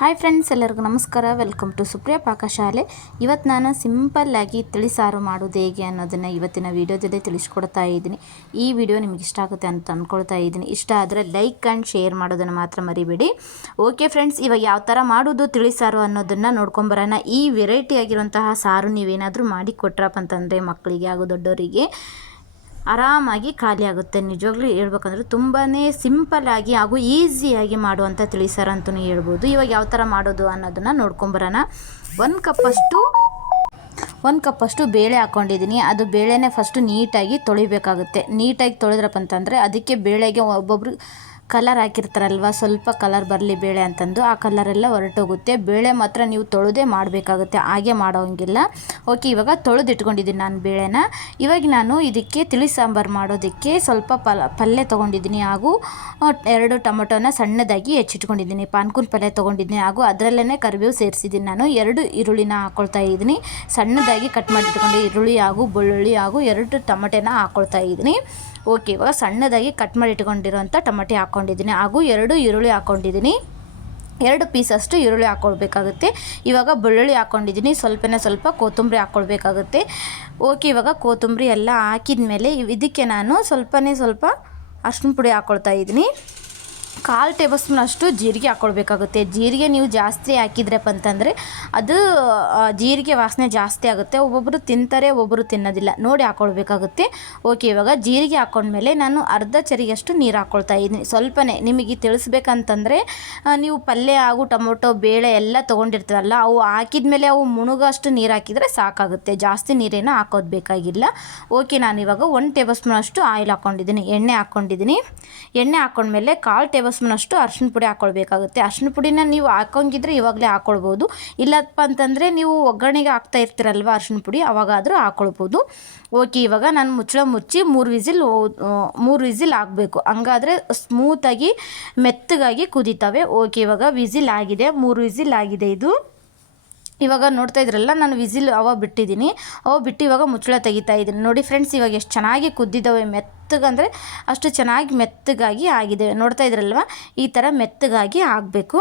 Hi friends, ಎಲ್ಲರಿಗೂ ನಮಸ್ಕಾರ. Welcome to Supriya ಪಾಕಶಾಲೆ. ಇವತ್ತು ನಾನು ಸಿಂಪಲ್ಲಾಗಿ ತಿಳಿಸಾರು ಮಾಡೋದು ಹೇಗೆ ಅನ್ನೋದನ್ನು ಇವತ್ತಿನ ವೀಡಿಯೋದಲ್ಲೇ ತಿಳಿಸ್ಕೊಡ್ತಾ ಇದ್ದೀನಿ. ಈ ವಿಡಿಯೋ ನಿಮಗೆ ಇಷ್ಟ ಆಗುತ್ತೆ ಅಂತ ಅಂದ್ಕೊಳ್ತಾ ಇದ್ದೀನಿ. ಇಷ್ಟ ಆದರೆ ಲೈಕ್ ಆ್ಯಂಡ್ ಶೇರ್ ಮಾಡೋದನ್ನು ಮಾತ್ರ ಮರಿಬೇಡಿ. ಓಕೆ ಫ್ರೆಂಡ್ಸ್, ಇವಾಗ ಯಾವ ಥರ ಮಾಡೋದು ತಿಳಿಸಾರು ಅನ್ನೋದನ್ನು ನೋಡ್ಕೊಂಬರೋಣ. ಈ ವೆರೈಟಿ ಆಗಿರುವಂತಹ ಸಾರು ನೀವೇನಾದರೂ ಮಾಡಿ ಕೊಟ್ರಪ್ಪ ಅಂತಂದರೆ ಮಕ್ಕಳಿಗೆ ಹಾಗೂ ದೊಡ್ಡವರಿಗೆ ಆರಾಮಾಗಿ ಖಾಲಿ ಆಗುತ್ತೆ. ನಿಜವಾಗ್ಲೂ ಹೇಳ್ಬೇಕಂದ್ರೆ ತುಂಬಾ ಸಿಂಪಲ್ಲಾಗಿ ಹಾಗೂ ಈಸಿಯಾಗಿ ಮಾಡುವಂಥ ತಿಳಿಸಾರು ಅಂತಲೂ ಹೇಳ್ಬೋದು. ಇವಾಗ ಯಾವ ಥರ ಮಾಡೋದು ಅನ್ನೋದನ್ನು ನೋಡ್ಕೊಂಬರೋಣ. ಒಂದು ಕಪ್ಪಷ್ಟು ಬೇಳೆ ಹಾಕ್ಕೊಂಡಿದ್ದೀನಿ. ಅದು ಬೇಳೆನೇ ಫಸ್ಟು ನೀಟಾಗಿ ತೊಳಿಬೇಕಾಗುತ್ತೆ. ನೀಟಾಗಿ ತೊಳೆದ್ರಪ್ಪ ಅಂತಂದರೆ ಅದಕ್ಕೆ ಬೇಳೆಗೆ ಒಬ್ಬೊಬ್ರು ಕಲರ್ ಹಾಕಿರ್ತಾರಲ್ವ, ಸ್ವಲ್ಪ ಕಲರ್ ಬರಲಿ ಬೇಳೆ ಅಂತಂದು ಆ ಕಲರೆಲ್ಲ ಹೊರಟೋಗುತ್ತೆ. ಬೇಳೆ ಮಾತ್ರ ನೀವು ತೊಳೆದೇ ಮಾಡಬೇಕಾಗುತ್ತೆ, ಹಾಗೆ ಮಾಡೋಂಗಿಲ್ಲ. ಓಕೆ, ಇವಾಗ ತೊಳೆದಿಟ್ಕೊಂಡಿದ್ದೀನಿ ನಾನು ಬೇಳೆನ. ಇವಾಗ ನಾನು ಇದಕ್ಕೆ ತಿಳಿ ಸಾಂಬಾರು ಮಾಡೋದಕ್ಕೆ ಸ್ವಲ್ಪ ಪಲ್ಯ ತೊಗೊಂಡಿದ್ದೀನಿ ಹಾಗೂ 2 ಟೊಮೊಟೊನ ಸಣ್ಣದಾಗಿ ಹೆಚ್ಚಿಟ್ಕೊಂಡಿದ್ದೀನಿ. ಪಾನ್ಕೂನ್ ಪಲ್ಯ ತೊಗೊಂಡಿದ್ದೀನಿ ಹಾಗೂ ಅದರಲ್ಲೇ ಕರಿಬೇವು ಸೇರಿಸಿದ್ದೀನಿ. ನಾನು 2 ಈರುಳ್ಳಿನ ಹಾಕ್ಕೊಳ್ತಾ ಇದ್ದೀನಿ. ಸಣ್ಣದಾಗಿ ಕಟ್ ಮಾಡಿಟ್ಕೊಂಡು ಈರುಳ್ಳಿ ಹಾಗೂ ಬೆಳ್ಳುಳ್ಳಿ ಹಾಗೂ 2 ಟೊಮೊಟೊನ ಹಾಕ್ಕೊಳ್ತಾ ಇದ್ದೀನಿ. ಓಕೆ, ಇವಾಗ ಸಣ್ಣದಾಗಿ ಕಟ್ ಮಾಡಿ ಇಟ್ಕೊಂಡಿರೋಂಥ ಟೊಮಟೊ ಹಾಕ್ಕೊಂಡಿದ್ದೀನಿ ಹಾಗೂ 2 ಈರುಳ್ಳಿ ಹಾಕ್ಕೊಂಡಿದ್ದೀನಿ. 2 ಪೀಸಷ್ಟು ಈರುಳ್ಳಿ ಹಾಕ್ಕೊಳ್ಬೇಕಾಗುತ್ತೆ. ಇವಾಗ ಬೆಳ್ಳುಳ್ಳಿ ಹಾಕ್ಕೊಂಡಿದ್ದೀನಿ. ಸ್ವಲ್ಪ ಕೊತ್ತಂಬರಿ ಹಾಕ್ಕೊಳ್ಬೇಕಾಗುತ್ತೆ. ಓಕೆ, ಇವಾಗ ಕೊತ್ತಂಬರಿ ಎಲ್ಲ ಹಾಕಿದ ಮೇಲೆ ಇದಕ್ಕೆ ನಾನು ಸ್ವಲ್ಪ ಅರಿಶಿನ ಪುಡಿ ಹಾಕ್ಕೊಳ್ತಾ ಇದ್ದೀನಿ. 1/4 ಟೇಬಲ್ ಸ್ಪೂನ್ ಅಷ್ಟು ಜೀರಿಗೆ ಹಾಕ್ಕೊಳ್ಬೇಕಾಗುತ್ತೆ. ಜೀರಿಗೆ ನೀವು ಜಾಸ್ತಿ ಹಾಕಿದ್ರಪ್ಪ ಅಂತಂದರೆ ಅದು ಜೀರಿಗೆ ವಾಸನೆ ಜಾಸ್ತಿ ಆಗುತ್ತೆ. ಒಬ್ಬೊಬ್ಬರು ತಿಂತಾರೆ, ಒಬ್ಬೊಬ್ಬರು ತಿನ್ನೋದಿಲ್ಲ, ನೋಡಿ ಹಾಕ್ಕೊಳ್ಬೇಕಾಗುತ್ತೆ. ಓಕೆ, ಇವಾಗ ಜೀರಿಗೆ ಹಾಕ್ಕೊಂಡ್ಮೇಲೆ ನಾನು ಅರ್ಧ ಚರಿಗೆಯಷ್ಟು ನೀರು ಹಾಕ್ಕೊಳ್ತಾ ಇದ್ದೀನಿ. ಸ್ವಲ್ಪನೇ ನಿಮಗೆ ತಿಳಿಸ್ಬೇಕಂತಂದರೆ ನೀವು ಪಲ್ಯ ಹಾಗೂ ಟೊಮೊಟೊ ಬೇಳೆ ಎಲ್ಲ ತೊಗೊಂಡಿರ್ತೀರಲ್ಲ, ಅವು ಹಾಕಿದ ಮೇಲೆ ಅವು ಮುಳುಗೋಷ್ಟು ನೀರು ಹಾಕಿದರೆ ಸಾಕಾಗುತ್ತೆ. ಜಾಸ್ತಿ ನೀರೇನು ಹಾಕೋದು ಬೇಕಾಗಿಲ್ಲ. ಓಕೆ, ನಾನಿವಾಗ 1 ಟೇಬಲ್ ಸ್ಪೂನ್ ಅಷ್ಟು ಆಯಿಲ್ ಹಾಕ್ಕೊಂಡಿದ್ದೀನಿ, ಎಣ್ಣೆ ಹಾಕ್ಕೊಂಡಿದ್ದೀನಿ. ಎಣ್ಣೆ ಹಾಕ್ಕೊಂಡ್ಮೇಲೆ 1/4 ಟೇಬಲ್ ಸ್ಪೂನ್ ಅಷ್ಟು ಅರಿಶಿನ ಪುಡಿ ಹಾಕ್ಕೊಳ್ಬೇಕಾಗುತ್ತೆ. ಅರಿಶಿನ ಪುಡಿನ ನೀವು ಹಾಕೋಂಗಿದ್ರೆ ಇವಾಗಲೇ ಹಾಕ್ಕೊಳ್ಬೋದು. ಇಲ್ಲಪ್ಪ ಅಂತಂದರೆ ನೀವು ಒಗ್ಗರಣೆಗೆ ಹಾಕ್ತಾ ಇರ್ತೀರಲ್ವ ಅರಿಶಿನ ಪುಡಿ, ಅವಾಗಾದರೂ ಹಾಕ್ಕೊಳ್ಬೋದು. ಓಕೆ, ಇವಾಗ ನಾನು ಮುಚ್ಚಳ ಮುಚ್ಚಿ 3 ವಿಸಿಲ್ ಆಗಬೇಕು. ಹಂಗಾದರೆ ಸ್ಮೂತಾಗಿ ಮೆತ್ತಗಾಗಿ ಕುದೀತವೆ. ಓಕೆ, ಇವಾಗ ವಿಸಿಲ್ ಆಗಿದೆ, 3 ವಿಸಿಲ್ ಆಗಿದೆ ಇದು. ಇವಾಗ ನೋಡ್ತಾ ಇದ್ರಲ್ಲ, ನಾನು ವಿಸಿಲ್ ಬಿಟ್ಟಿದ್ದೀನಿ. ಬಿಟ್ಟು ಇವಾಗ ಮುಚ್ಚಳ ತೆಗಿತಾ ಇದ್ದೀನಿ. ನೋಡಿ ಫ್ರೆಂಡ್ಸ್, ಇವಾಗ ಎಷ್ಟು ಚೆನ್ನಾಗಿ ಕುದ್ದಿದ್ದಾವೆ. ಮೆತ್ತಗಂದರೆ ಅಷ್ಟು ಚೆನ್ನಾಗಿ ಮೆತ್ತಗಾಗಿ ಆಗಿದೆ. ನೋಡ್ತಾ ಇದ್ರಲ್ವ, ಈ ಥರ ಮೆತ್ತಗಾಗಿ ಆಗಬೇಕು.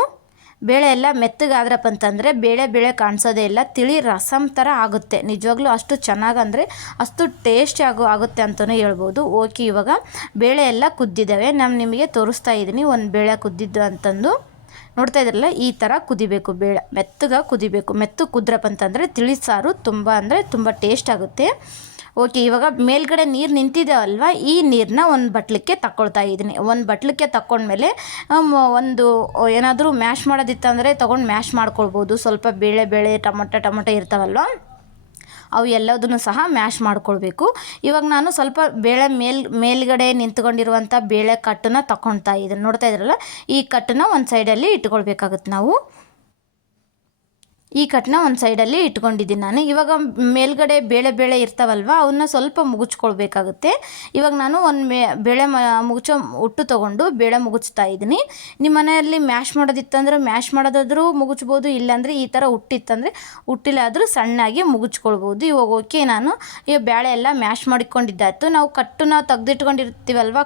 ಬೇಳೆ ಎಲ್ಲ ಮೆತ್ತಗಾದ್ರಪ್ಪ ಅಂತಂದರೆ ಬೇಳೆ ಕಾಣಿಸೋದೇ ಇಲ್ಲ, ತಿಳಿ ರಸಮ್ ಥರ ಆಗುತ್ತೆ. ನಿಜವಾಗ್ಲೂ ಅಷ್ಟು ಚೆನ್ನಾಗಂದರೆ ಅಷ್ಟು ಟೇಸ್ಟಿ ಆಗುತ್ತೆ ಅಂತಲೇ ಹೇಳ್ಬೋದು. ಓಕೆ, ಇವಾಗ ಬೇಳೆ ಎಲ್ಲ ಕುದ್ದಿದ್ದಾವೆ. ನಾನು ನಿಮಗೆ ತೋರಿಸ್ತಾ ಇದ್ದೀನಿ ಒಂದು ಬೇಳೆ ಕುದ್ದಿದ್ದು ಅಂತಂದು. ನೋಡ್ತಾ ಇದ್ರಲ್ಲ, ಈ ಥರ ಕುದಿಬೇಕು. ಬೇಳೆ ಮೆತ್ತಗೆ ಕುದಿಬೇಕು. ಮೆತ್ತಗೆ ಕುದ್ರಪ್ಪ ಅಂತಂದರೆ ತಿಳಿ ಸಾರು ತುಂಬ ಟೇಸ್ಟ್ ಆಗುತ್ತೆ. ಓಕೆ, ಇವಾಗ ಮೇಲ್ಗಡೆ ನೀರು ನಿಂತಿದ್ದಾವಲ್ವ, ಈ ನೀರನ್ನ ಒಂದು ಬಟ್ಲಕ್ಕೆ ತಗೊಳ್ತಾ ಇದ್ದೀನಿ. ಒಂದು ಬಟ್ಲಕ್ಕೆ ತಗೊಂಡ್ಮೇಲೆ ಒಂದು ಏನಾದರೂ ಮ್ಯಾಶ್ ಮಾಡೋದಿತ್ತಂದರೆ ತೊಗೊಂಡು ಮ್ಯಾಶ್ ಮಾಡ್ಕೊಳ್ಬೋದು. ಸ್ವಲ್ಪ ಬೇಳೆ ಟೊಮೊಟೊ ಇರ್ತಾವಲ್ವ, ಅವು ಎಲ್ಲದನ್ನು ಸಹ ಮ್ಯಾಶ್ ಮಾಡ್ಕೊಳ್ಬೇಕು. ಇವಾಗ ನಾನು ಸ್ವಲ್ಪ ಬೇಳೆ ಮೇಲ್ಗಡೆ ನಿಂತ್ಕೊಂಡಿರುವಂಥ ಬೇಳೆ ಕಟ್ಟನ್ನ ತಗೊಳ್ತಾ ಇದ್ದೀನಿ. ನೋಡ್ತಾ ಇದ್ರಲ್ಲ, ಈ ಕಟ್ಟನ್ನ ಒಂದು ಸೈಡಲ್ಲಿ ಇಟ್ಕೊಳ್ಬೇಕಾಗುತ್ತೆ. ನಾವು ಈ ಕಟ್ಟನ್ನ ಒಂದು ಸೈಡಲ್ಲಿ ಇಟ್ಕೊಂಡಿದ್ದೀನಿ ನಾನು. ಇವಾಗ ಮೇಲ್ಗಡೆ ಬೇಳೆ ಇರ್ತಾವಲ್ವ, ಅವನ್ನ ಸ್ವಲ್ಪ ಮುಗಿಸ್ಕೊಳ್ಬೇಕಾಗುತ್ತೆ. ಇವಾಗ ನಾನು ಒಂದು ಬೇಳೆ ಮುಗಿಸೋ ಉಟ್ಟು ತೊಗೊಂಡು ಬೇಳೆ ಮುಗಿಸ್ತಾ ಇದ್ದೀನಿ. ನಿಮ್ಮ ಮನೆಯಲ್ಲಿ ಮ್ಯಾಶ್ ಮಾಡೋದಿತ್ತಂದ್ರೆ ಮ್ಯಾಶ್ ಮಾಡೋದಾದರೂ ಮುಗಿಸ್ಬೋದು, ಇಲ್ಲಾಂದರೆ ಈ ಥರ ಉಟ್ಟಿತ್ತಂದರೆ ಉಟ್ಟಿಲಾದರೂ ಸಣ್ಣಾಗಿ ಮುಗಿಸ್ಕೊಳ್ಬೋದು. ಇವಾಗ ಓಕೆ, ನಾನು ಈ ಬೇಳೆ ಎಲ್ಲ ಮ್ಯಾಶ್ ಮಾಡಿಕೊಂಡಿದ್ದಾಯ್ತು. ನಾವು ಕಟ್ಟನ್ನ ತೆಗೆದಿಟ್ಕೊಂಡಿರ್ತೀವಲ್ವ,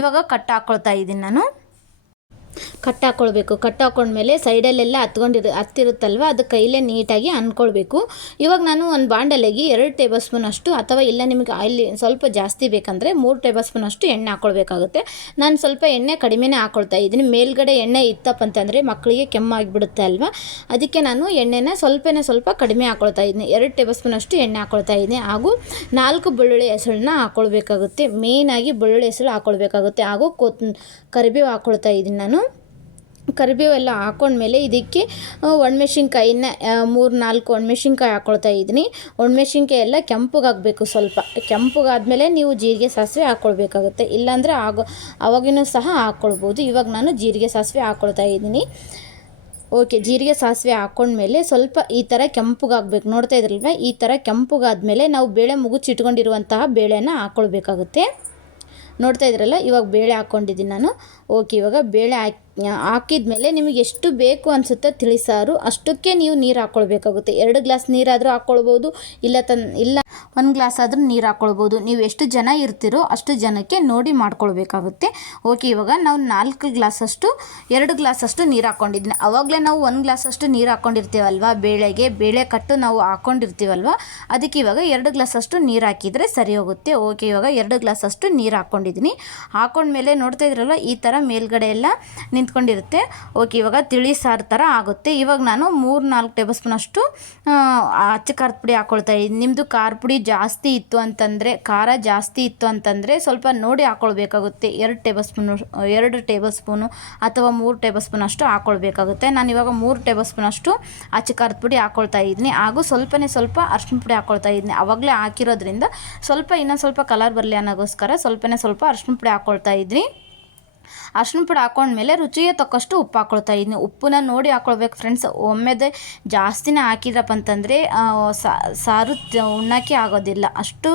ಇವಾಗ ಕಟ್ಟು ಹಾಕ್ಕೊಳ್ತಾ ಇದ್ದೀನಿ ನಾನು. ಕಟ್ಟು ಹಾಕ್ಕೊಳ್ಬೇಕು. ಕಟ್ಟು ಹಾಕ್ಕೊಂಡ್ಮೇಲೆ ಸೈಡಲ್ಲೆಲ್ಲ ಹತ್ತಿರುತ್ತಲ್ವ, ಅದು ಕೈಲೇ ನೀಟಾಗಿ ಅಂದ್ಕೊಳ್ಬೇಕು. ಇವಾಗ ನಾನು ಒಂದು ಬಾಂಡಲೆಗೆ 2 ಟೇಬಲ್ ಸ್ಪೂನ್ ಅಷ್ಟು, ಅಥವಾ ಇಲ್ಲ ನಿಮಗೆ ಆಯಿಲ್ ಸ್ವಲ್ಪ ಜಾಸ್ತಿ ಬೇಕಂದರೆ 3 ಟೇಬಲ್ ಸ್ಪೂನ್ ಅಷ್ಟು ಎಣ್ಣೆ ಹಾಕ್ಕೊಳ್ಬೇಕಾಗುತ್ತೆ. ನಾನು ಸ್ವಲ್ಪ ಎಣ್ಣೆ ಕಡಿಮೆನೇ ಹಾಕ್ಕೊಳ್ತಾ ಇದ್ದೀನಿ. ಮೇಲ್ಗಡೆ ಎಣ್ಣೆ ಇತ್ತಪ್ಪ ಅಂತಂದರೆ ಮಕ್ಕಳಿಗೆ ಕೆಮ್ಮಾಗಿಬಿಡುತ್ತೆ ಅಲ್ವಾ, ಅದಕ್ಕೆ ನಾನು ಎಣ್ಣೆನ ಸ್ವಲ್ಪ ಕಡಿಮೆ ಹಾಕ್ಕೊಳ್ತಾ ಇದ್ದೀನಿ. 2 ಟೇಬಲ್ ಸ್ಪೂನ್ ಅಷ್ಟು ಎಣ್ಣೆ ಹಾಕ್ಕೊಳ್ತಾ ಇದ್ದೀನಿ. ಹಾಗೂ 4 ಬೆಳ್ಳುಳ್ಳಿ ಹೆಸಳನ್ನ ಹಾಕ್ಕೊಳ್ಬೇಕಾಗುತ್ತೆ. ಮೇಯ್ನಾಗಿ ಬೆಳ್ಳುಳ್ಳಿ ಹೆಸಳು ಹಾಕ್ಕೊಳ್ಬೇಕಾಗುತ್ತೆ. ಹಾಗೂ ಕರಿಬೇವು ಹಾಕ್ಕೊಳ್ತಾ ಇದ್ದೀನಿ ನಾನು. ಕರಿಬೇವೆಲ್ಲ ಹಾಕ್ಕೊಂಡ್ಮೇಲೆ ಇದಕ್ಕೆ ಒಣಮೆಣ್ಸಿನ್ಕಾಯಿನ 3-4 ಒಣಮೆಣ್ಸಿನ್ಕಾಯಿ ಹಾಕ್ಕೊಳ್ತಾ ಇದ್ದೀನಿ. ಒಣಮೆಣ್ಸಿನ್ಕಾಯಿ ಎಲ್ಲ ಕೆಂಪಗಾಗಬೇಕು. ಸ್ವಲ್ಪ ಕೆಂಪಗಾದ್ಮೇಲೆ ನೀವು ಜೀರಿಗೆ ಸಾಸಿವೆ ಹಾಕ್ಕೊಳ್ಬೇಕಾಗುತ್ತೆ. ಇಲ್ಲಾಂದರೆ ಅವಾಗಿನೂ ಸಹ ಹಾಕ್ಕೊಳ್ಬೋದು. ಇವಾಗ ನಾನು ಜೀರಿಗೆ ಸಾಸಿವೆ ಹಾಕ್ಕೊಳ್ತಾ ಇದ್ದೀನಿ. ಓಕೆ, ಜೀರಿಗೆ ಸಾಸಿವೆ ಹಾಕ್ಕೊಂಡ್ಮೇಲೆ ಸ್ವಲ್ಪ ಈ ಥರ ಕೆಂಪಗಾಗಬೇಕು. ನೋಡ್ತಾ ಇದ್ರಲ್ವ, ಈ ಥರ ಕೆಂಪಗಾದ್ಮೇಲೆ ನಾವು ಬೇಳೆ ಮುಗಿಸಿಟ್ಕೊಂಡಿರುವಂತಹ ಬೇಳೆನ ಹಾಕ್ಕೊಳ್ಬೇಕಾಗುತ್ತೆ. ನೋಡ್ತಾ ಇದ್ರಲ್ಲ, ಇವಾಗ ಬೇಳೆ ಹಾಕ್ಕೊಂಡಿದ್ದೀನಿ ನಾನು. ಓಕೆ, ಇವಾಗ ಬೇಳೆ ಹಾಕಿದ್ಮೇಲೆ ನಿಮಗೆ ಎಷ್ಟು ಬೇಕು ಅನಿಸುತ್ತೆ ತಿಳಿಸಾರು ಅಷ್ಟಕ್ಕೆ ನೀವು ನೀರು ಹಾಕ್ಕೊಳ್ಬೇಕಾಗುತ್ತೆ. 2 ಗ್ಲಾಸ್ ನೀರಾದರೂ ಹಾಕ್ಕೊಳ್ಬೋದು, ಇಲ್ಲ 1 ಗ್ಲಾಸ್ ಆದರೂ ನೀರು ಹಾಕ್ಕೊಳ್ಬೋದು. ನೀವು ಎಷ್ಟು ಜನ ಇರ್ತೀರೋ ಅಷ್ಟು ಜನಕ್ಕೆ ನೋಡಿ ಮಾಡ್ಕೊಳ್ಬೇಕಾಗುತ್ತೆ. ಓಕೆ, ಇವಾಗ ನಾವು 4 ಗ್ಲಾಸಷ್ಟು 2 ಗ್ಲಾಸಷ್ಟು ನೀರು ಹಾಕ್ಕೊಂಡಿದ್ದೀನಿ. ಆವಾಗಲೇ ನಾವು 1 ಗ್ಲಾಸಷ್ಟು ನೀರು ಹಾಕ್ಕೊಂಡಿರ್ತೀವಲ್ವ, ಬೇಳೆ ಕಟ್ಟು ನಾವು ಹಾಕ್ಕೊಂಡಿರ್ತೀವಲ್ವ, ಅದಕ್ಕೆ ಇವಾಗ 2 ಗ್ಲಾಸಷ್ಟು ನೀರು ಹಾಕಿದರೆ ಸರಿ ಹೋಗುತ್ತೆ. ಓಕೆ, ಇವಾಗ 2 ಗ್ಲಾಸಷ್ಟು ನೀರು ಹಾಕ್ಕೊಂಡಿದ್ದೀನಿ. ಹಾಕ್ಕೊಂಡ್ಮೇಲೆ ನೋಡ್ತಾ ಇದ್ರಲ್ಲ, ಈ ಥರ ಮೇಲ್ಗಡೆ ಎಲ್ಲ ನಿಂತ್ಕೊಂಡಿರುತ್ತೆ. ಓಕೆ, ಇವಾಗ ತಿಳಿ ಸಾರು ಥರ ಆಗುತ್ತೆ. ಇವಾಗ ನಾನು 3-4 ಟೇಬಲ್ ಸ್ಪೂನಷ್ಟು ಅಚ್ಚ ಖಾರದ ಪುಡಿ ಹಾಕ್ಕೊಳ್ತಾ ಇದ್ದೀನಿ. ನಿಮ್ಮದು ಖಾರ ಪುಡಿ ಜಾಸ್ತಿ ಇತ್ತು ಅಂತಂದರೆ, ಖಾರ ಜಾಸ್ತಿ ಇತ್ತು ಅಂತಂದರೆ ಸ್ವಲ್ಪ ನೋಡಿ ಹಾಕ್ಕೊಳ್ಬೇಕಾಗುತ್ತೆ. 2 ಟೇಬಲ್ ಸ್ಪೂನು ಅಥವಾ 3 ಟೇಬಲ್ ಸ್ಪೂನ್ ಅಷ್ಟು ಹಾಕ್ಕೊಳ್ಬೇಕಾಗುತ್ತೆ. ನಾನು ಇವಾಗ 3 ಟೇಬಲ್ ಸ್ಪೂನ್ ಅಷ್ಟು ಅಚ್ಚ ಖಾರದ ಪುಡಿ ಹಾಕ್ಕೊಳ್ತಾ ಇದ್ದೀನಿ. ಹಾಗೂ ಸ್ವಲ್ಪ ಅರಿಶಿನ ಪುಡಿ ಹಾಕ್ಕೊಳ್ತಾ ಇದ್ದೀನಿ. ಆವಾಗಲೇ ಹಾಕಿರೋದ್ರಿಂದ ಇನ್ನೊಂದು ಸ್ವಲ್ಪ ಕಲರ್ ಬರಲಿ ಅನ್ನೋಗೋಸ್ಕರ ಸ್ವಲ್ಪ ಅರಿಶಿನ ಪುಡಿ ಹಾಕ್ಕೊಳ್ತಾ ಇದ್ದೀನಿ. ಅರಿಶಿನ ಪುಡಿ ಹಾಕ್ಕೊಂಡ್ಮೇಲೆ ರುಚಿಗೆ ತಕ್ಕಷ್ಟು ಉಪ್ಪು ಹಾಕ್ಕೊಳ್ತಾ ಇದ್ದೀನಿ. ಉಪ್ಪನ್ನ ನೋಡಿ ಹಾಕ್ಕೊಳ್ಬೇಕು ಫ್ರೆಂಡ್ಸ್. ಒಮ್ಮೆದೆ ಜಾಸ್ತಿನೇ ಹಾಕಿದ್ರಪ್ಪ ಅಂತಂದರೆ ಸಾರು ಉಣ್ಣೋಕ್ಕೆ ಆಗೋದಿಲ್ಲ, ಅಷ್ಟು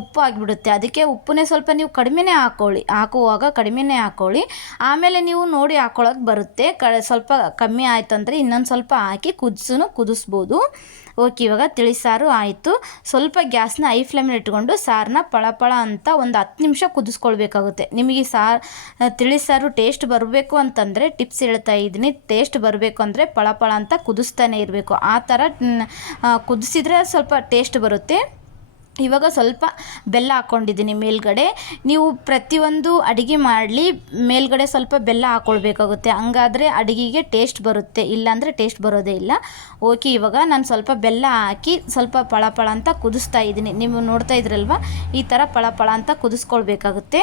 ಉಪ್ಪು ಆಗಿಬಿಡುತ್ತೆ. ಅದಕ್ಕೆ ಉಪ್ಪನ್ನೇ ಸ್ವಲ್ಪ ನೀವು ಕಡಿಮೆನೇ ಹಾಕುವಾಗ ಕಡಿಮೆನೇ ಹಾಕ್ಕೊಳ್ಳಿ. ಆಮೇಲೆ ನೀವು ನೋಡಿ ಹಾಕ್ಕೊಳ್ಳೋಕೆ ಬರುತ್ತೆ. ಸ್ವಲ್ಪ ಕಮ್ಮಿ ಆಯಿತು ಅಂದರೆ ಇನ್ನೊಂದು ಸ್ವಲ್ಪ ಹಾಕಿ ಕುದಿಸ್ಬೋದು. ಓಕೆ, ಇವಾಗ ತಿಳಿಸಾರು ಆಯಿತು. ಸ್ವಲ್ಪ ಗ್ಯಾಸ್ನ ಹೈ ಫ್ಲೇಮಲ್ಲಿ ಇಟ್ಕೊಂಡು ಸಾರನ್ನ ಪಳ ಅಂತ ಒಂದು 10 ನಿಮಿಷ ಕುದಿಸ್ಕೊಳ್ಬೇಕಾಗುತ್ತೆ. ನಿಮಗೆ ತಿಳಿಸಾರು ಟೇಸ್ಟ್ ಬರಬೇಕು ಅಂತಂದರೆ ಟಿಪ್ಸ್ ಹೇಳ್ತಾ ಇದ್ದೀನಿ. ಟೇಸ್ಟ್ ಬರಬೇಕು ಅಂದರೆ ಪಳ ಅಂತ ಕುದಿಸ್ತಾನೆ ಇರಬೇಕು. ಆ ಥರ ಕುದಿಸಿದ್ರೆ ಸ್ವಲ್ಪ ಟೇಸ್ಟ್ ಬರುತ್ತೆ. ಇವಾಗ ಸ್ವಲ್ಪ ಬೆಲ್ಲ ಹಾಕ್ಕೊಂಡಿದ್ದೀನಿ ಮೇಲ್ಗಡೆ. ನೀವು ಪ್ರತಿಯೊಂದು ಅಡುಗೆ ಮಾಡಲಿ ಮೇಲ್ಗಡೆ ಸ್ವಲ್ಪ ಬೆಲ್ಲ ಹಾಕ್ಕೊಳ್ಬೇಕಾಗುತ್ತೆ. ಹಂಗಾದರೆ ಅಡುಗೆಗೆ ಟೇಸ್ಟ್ ಬರುತ್ತೆ, ಇಲ್ಲಾಂದರೆ ಟೇಸ್ಟ್ ಬರೋದೇ ಇಲ್ಲ. ಓಕೆ, ಇವಾಗ ನಾನು ಸ್ವಲ್ಪ ಬೆಲ್ಲ ಹಾಕಿ ಸ್ವಲ್ಪ ಪಳ ಅಂತ ಕುದಿಸ್ತಾ ಇದ್ದೀನಿ. ನೀವು ನೋಡ್ತಾ ಇದ್ರಲ್ವ, ಈ ಥರ ಪಳ ಅಂತ ಕುದಿಸ್ಕೊಳ್ಬೇಕಾಗುತ್ತೆ.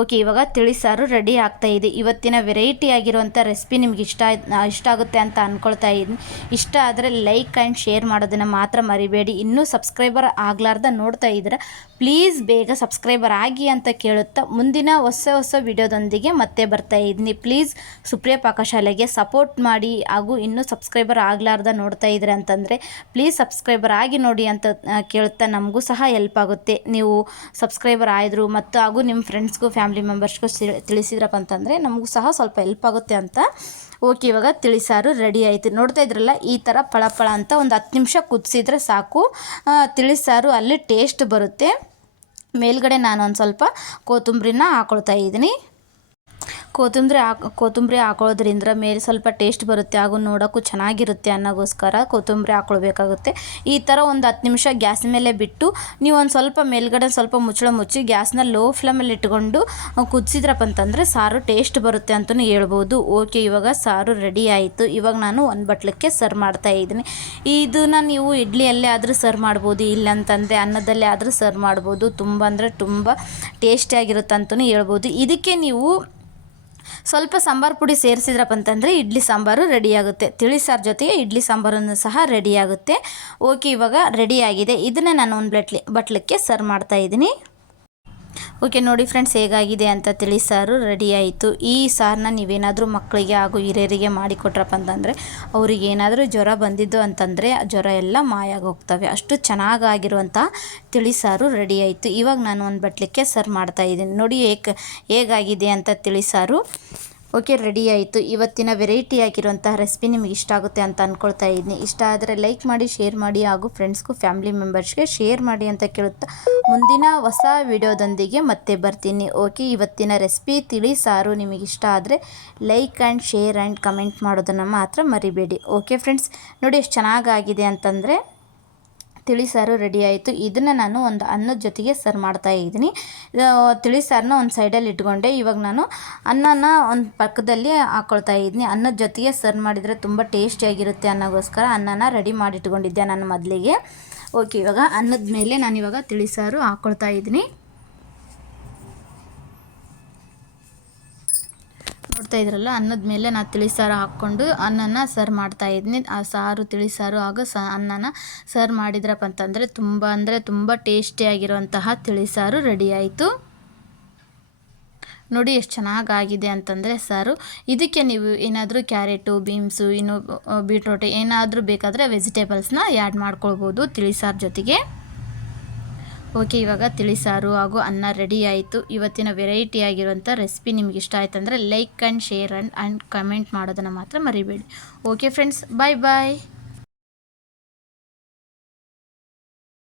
ಓಕೆ, ಇವಾಗ ತಿಳಿಸಾರು ರೆಡಿ ಆಗ್ತಾಯಿದೆ. ಇವತ್ತಿನ ವೆರೈಟಿ ಆಗಿರುವಂಥ ರೆಸಿಪಿ ನಿಮ್ಗೆ ಇಷ್ಟ ಆಗುತ್ತೆ ಅಂತ ಅಂದ್ಕೊಳ್ತಾ ಇದ್ದೀನಿ. ಇಷ್ಟ ಆದರೆ ಲೈಕ್ ಆ್ಯಂಡ್ ಶೇರ್ ಮಾಡೋದನ್ನು ಮಾತ್ರ ಮರಿಬೇಡಿ. ಇನ್ನೂ ಸಬ್ಸ್ಕ್ರೈಬರ್ ಆಗಲಾರ್ದ ನೋಡ್ತಾ ಇದ್ದೀರಾ, ಪ್ಲೀಸ್ ಬೇಗ ಸಬ್ಸ್ಕ್ರೈಬರ್ ಆಗಿ ಅಂತ ಕೇಳುತ್ತಾ ಮುಂದಿನ ಹೊಸ ವಿಡಿಯೋದೊಂದಿಗೆ ಮತ್ತೆ ಬರ್ತಾ ಇದ್ದೀನಿ. ಪ್ಲೀಸ್ ಸುಪ್ರಿಯ ಪಾಕಶಾಲೆಗೆ ಸಪೋರ್ಟ್ ಮಾಡಿ. ಹಾಗೂ ಇನ್ನೂ ಸಬ್ಸ್ಕ್ರೈಬರ್ ಆಗಲಾರ್ದ ನೋಡ್ತಾ ಇದ್ದೀರಾ ಅಂತಂದರೆ ಪ್ಲೀಸ್ ಸಬ್ಸ್ಕ್ರೈಬರ್ ಆಗಿ ನೋಡಿ ಅಂತ ಕೇಳುತ್ತಾ ನಮಗೂ ಸಹ ಹೆಲ್ಪ್ ಆಗುತ್ತೆ. ನೀವು ಸಬ್ಸ್ಕ್ರೈಬರ್ ಆಯಿದ್ರು ಮತ್ತು ಹಾಗೂ ನಿಮ್ಮ ಫ್ರೆಂಡ್ಸ್ಗೂ ಫ್ಯಾಮಿಲಿ ಮೆಂಬರ್ಸ್ಗೂ ತಿಳಿಸಿದ್ರಪ್ಪ ಅಂತಂದರೆ ನಮಗೂ ಸಹ ಸ್ವಲ್ಪ ಹೆಲ್ಪ್ ಆಗುತ್ತೆ ಅಂತ. ಓಕೆ, ಇವಾಗ ತಿಳಿಸಾರು ರೆಡಿ ಆಯಿತು. ನೋಡ್ತಾ ಇದ್ರಲ್ಲ, ಈ ಥರ ಪಳ ಅಂತ ಒಂದು 10 ನಿಮಿಷ ಕುದಿಸಿದ್ರೆ ಸಾಕು. ತಿಳಿಸಾರು ಅಲ್ಲಿ ಟೇಸ್ಟ್ ಬರುತ್ತೆ. ಮೇಲ್ಗಡೆ ನಾನು ಒಂದು ಸ್ವಲ್ಪ ಕೊತ್ತಂಬರಿನ ಹಾಕ್ಕೊಳ್ತಾ ಇದ್ದೀನಿ. ಕೊತ್ತಂಬರಿ ಹಾಕೊಳ್ಳೋದ್ರಿಂದ ಮೇಲೆ ಸ್ವಲ್ಪ ಟೇಸ್ಟ್ ಬರುತ್ತೆ, ಹಾಗೂ ನೋಡೋಕ್ಕೂ ಚೆನ್ನಾಗಿರುತ್ತೆ ಅನ್ನೋಗೋಸ್ಕರ ಕೊತ್ತಂಬರಿ ಹಾಕ್ಕೊಳ್ಬೇಕಾಗುತ್ತೆ. ಈ ಥರ ಒಂದು 10 ನಿಮಿಷ ಗ್ಯಾಸ್ ಮೇಲೆ ಬಿಟ್ಟು ನೀವು ಒಂದು ಸ್ವಲ್ಪ ಮೇಲ್ಗಡೆ ಸ್ವಲ್ಪ ಮುಚ್ಚಳ ಮುಚ್ಚಿ ಗ್ಯಾಸ್ನ ಲೋ ಫ್ಲೇಮಲ್ಲಿ ಇಟ್ಕೊಂಡು ಕುದಿಸಿದ್ರಪ್ಪ ಅಂತಂದರೆ ಸಾರು ಟೇಸ್ಟ್ ಬರುತ್ತೆ ಅಂತಲೂ ಹೇಳ್ಬೋದು. ಓಕೆ, ಇವಾಗ ಸಾರು ರೆಡಿ ಆಯಿತು. ಇವಾಗ ನಾನು ಒಂದು ಬಟ್ಲಕ್ಕೆ ಸರ್ವ್ ಮಾಡ್ತಾ ಇದ್ದೀನಿ. ಇದನ್ನು ನೀವು ಇಡ್ಲಿಯಲ್ಲೇ ಆದರೂ ಸರ್ವ್ ಮಾಡ್ಬೋದು, ಇಲ್ಲಂತಂದರೆ ಅನ್ನದಲ್ಲೇ ಆದರೂ ಸರ್ವ್ ಮಾಡ್ಬೋದು. ತುಂಬ ಅಂದರೆ ತುಂಬ ಟೇಸ್ಟಿಯಾಗಿರುತ್ತೆ ಅಂತಲೂ ಹೇಳ್ಬೋದು. ಇದಕ್ಕೆ ನೀವು ಸ್ವಲ್ಪ ಸಾಂಬಾರು ಪುಡಿ ಸೇರಿಸಿದ್ರಪ್ಪ ಅಂತಂದರೆ ಇಡ್ಲಿ ಸಾಂಬಾರು ರೆಡಿಯಾಗುತ್ತೆ. ತಿಳಿಸಾರು ಜೊತೆಗೆ ಇಡ್ಲಿ ಸಾಂಬಾರನ್ನು ಸಹ ರೆಡಿಯಾಗುತ್ತೆ. ಓಕೆ, ಇವಾಗ ರೆಡಿಯಾಗಿದೆ. ಇದನ್ನೇ ನಾನು ಒಂದು ಬಟ್ಲಕ್ಕೆ ಸರ್ವ್ ಮಾಡ್ತಾ ಇದ್ದೀನಿ. ಓಕೆ, ನೋಡಿ ಫ್ರೆಂಡ್ಸ್, ಹೇಗಾಗಿದೆ ಅಂತ ತಿಳಿಸಾರು ರೆಡಿ ಆಯಿತು. ಈ ಸಾರನ್ನ ನೀವೇನಾದರೂ ಮಕ್ಕಳಿಗೆ ಹಾಗೂ ಹಿರಿಯರಿಗೆ ಮಾಡಿಕೊಟ್ರಪ್ಪ ಅಂತಂದರೆ ಅವ್ರಿಗೆ ಏನಾದರೂ ಜ್ವರ ಬಂದಿದ್ದು ಅಂತಂದರೆ ಜ್ವರ ಎಲ್ಲ ಮಾಯಾಗಿ ಹೋಗ್ತವೆ. ಅಷ್ಟು ಚೆನ್ನಾಗಿರುವಂಥ ತಿಳಿಸಾರು ರೆಡಿ ಆಯಿತು. ಇವಾಗ ನಾನು ಒಂದು ಬಟ್ಲಿಕ್ಕೆ ಸರ್ವ್ ಮಾಡ್ತಾ ಇದ್ದೀನಿ. ನೋಡಿ ಹೇಗಾಗಿದೆ ಅಂತ ತಿಳಿಸಾರು. ಓಕೆ, ರೆಡಿ ಆಯಿತು. ಇವತ್ತಿನ ವೆರೈಟಿ ಆಗಿರುವಂತಹ ರೆಸಿಪಿ ನಿಮಗೆ ಇಷ್ಟ ಆಗುತ್ತೆ ಅಂತ ಅಂದ್ಕೊಳ್ತಾ ಇದ್ದೀನಿ. ಇಷ್ಟ ಆದರೆ ಲೈಕ್ ಮಾಡಿ, ಶೇರ್ ಮಾಡಿ, ಹಾಗೂ ಫ್ರೆಂಡ್ಸ್ಗೂ ಫ್ಯಾಮಿಲಿ ಮೆಂಬರ್ಸ್ಗೆ ಶೇರ್ ಮಾಡಿ ಅಂತ ಕೇಳುತ್ತಾ ಮುಂದಿನ ಹೊಸ ವಿಡಿಯೋದೊಂದಿಗೆ ಮತ್ತೆ ಬರ್ತೀನಿ. ಓಕೆ, ಇವತ್ತಿನ ರೆಸಿಪಿ ತಿಳಿಸಾರು ನಿಮಗೆ ಇಷ್ಟ ಆದರೆ like and share and comment ಮಾಡೋದನ್ನು ಮಾತ್ರ ಮರಿಬೇಡಿ. ಓಕೆ ಫ್ರೆಂಡ್ಸ್, ನೋಡಿ ಎಷ್ಟು ಚೆನ್ನಾಗಾಗಿದೆ ಅಂತಂದರೆ ತಿಳಿಸಾರು ರೆಡಿ ಆಯಿತು. ಇದನ್ನು ನಾನು ಒಂದು ಅನ್ನದ ಜೊತೆಗೆ ಸರ್ವ್ ಮಾಡ್ತಾ ಇದ್ದೀನಿ. ತಿಳಿಸಾರನ್ನ ಒಂದು ಸೈಡಲ್ಲಿ ಇಟ್ಕೊಂಡೆ. ಇವಾಗ ನಾನು ಅನ್ನನ ಒಂದು ಪಕ್ಕದಲ್ಲಿ ಹಾಕ್ಕೊಳ್ತಾ ಇದ್ದೀನಿ. ಅನ್ನದ ಜೊತೆಗೆ ಸರ್ವ್ ಮಾಡಿದರೆ ತುಂಬ ಟೇಸ್ಟಿಯಾಗಿರುತ್ತೆ ಅನ್ನೋಗೋಸ್ಕರ ಅನ್ನನ ರೆಡಿ ಮಾಡಿ ಇಟ್ಕೊಂಡಿದ್ದೆ ನಾನು ಮೊದಲಿಗೆ. ಓಕೆ, ಇವಾಗ ಅನ್ನದ ಮೇಲೆ ನಾನಿವಾಗ ತಿಳಿಸಾರು ಹಾಕ್ಕೊಳ್ತಾ ಇದ್ದೀನಿ. ನೋಡ್ತಾ ಇದ್ರಲ್ಲ, ಅನ್ನದ ಮೇಲೆ ನಾನು ತಿಳಿಸಾರು ಹಾಕ್ಕೊಂಡು ಅನ್ನನ ಸರ್ವ್ ಮಾಡ್ತಾಯಿದ್ದೀನಿ. ಆ ಸಾರು ತಿಳಿಸಾರು ಹಾಗೂ ಅನ್ನನ ಸರ್ವ್ ಮಾಡಿದ್ರಪ್ಪ ಅಂತಂದರೆ ತುಂಬ ಟೇಸ್ಟಿಯಾಗಿರುವಂತಹ ತಿಳಿಸಾರು ರೆಡಿ ಆಯಿತು. ನೋಡಿ ಎಷ್ಟು ಚೆನ್ನಾಗಾಗಿದೆ ಅಂತಂದರೆ ಸಾರು. ಇದಕ್ಕೆ ನೀವು ಏನಾದರೂ ಕ್ಯಾರೆಟು, ಬೀನ್ಸು, ಇನ್ನು ಬೀಟ್ರೋಟು ಏನಾದರೂ ಬೇಕಾದರೆ ವೆಜಿಟೇಬಲ್ಸ್ನ ಆ್ಯಡ್ ಮಾಡ್ಕೊಳ್ಬೋದು ತಿಳಿಸಾರು ಜೊತೆಗೆ. ಓಕೆ, ಇವಾಗ ತಿಳಿಸಾರು ಹಾಗೂ ಅನ್ನ ರೆಡಿ ಆಯಿತು. ಇವತ್ತಿನ ವೆರೈಟಿ ಆಗಿರುವಂಥ ರೆಸಿಪಿ ನಿಮ್ಗೆ ಇಷ್ಟ ಆಯ್ತು ಅಂದರೆ like and share and comment ಮಾಡೋದನ್ನು ಮಾತ್ರ ಮರಿಬೇಡಿ. ಓಕೆ ಫ್ರೆಂಡ್ಸ್, ಬಾಯ್ ಬಾಯ್.